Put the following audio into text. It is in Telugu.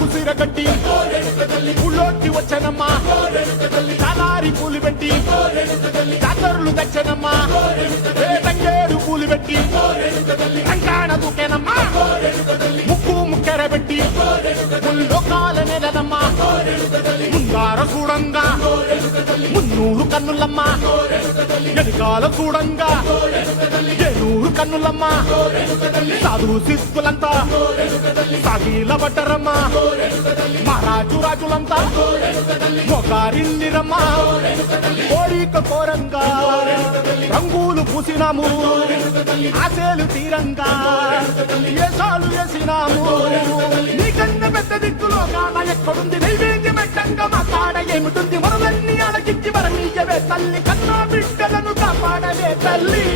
తాటాకు సిరగట్టి ఊళ్ళోకి వచ్చనమ్మా చాలారి పూలు పెట్టి జాతరులు తెచ్చనమ్మా తంగేడు పూలు పెట్టి కంకాణ దూకేనమ్మా ముక్కు ముక్కెర పెట్టి ముల్లోకాల నెలనమ్మా ముందార చూడంగా మున్నూరు కన్నులమ్మా ఎనకాల చూడంగా ఏనూరు కన్నులమ్మా సాధు శిస్తులంతా సాగిల పట్టరమ్మా మహారాజు రాజులంతా మొగారిల్లిరమ్మా కోరిక కోరంగా రంగులు పూసినాము ఆశలు తీరంగా ఏసాలు వేసినాము నీకన్నా పెద్ద దిక్కులో కాన ఎక్కడుంది నైవేద్యం పెట్టంగా మా కాడ ఏమిటుంది మనలన్నీ అడగించి మరణీయవే తల్లి కన్నా బిడ్డలను కాపాడవే తల్లి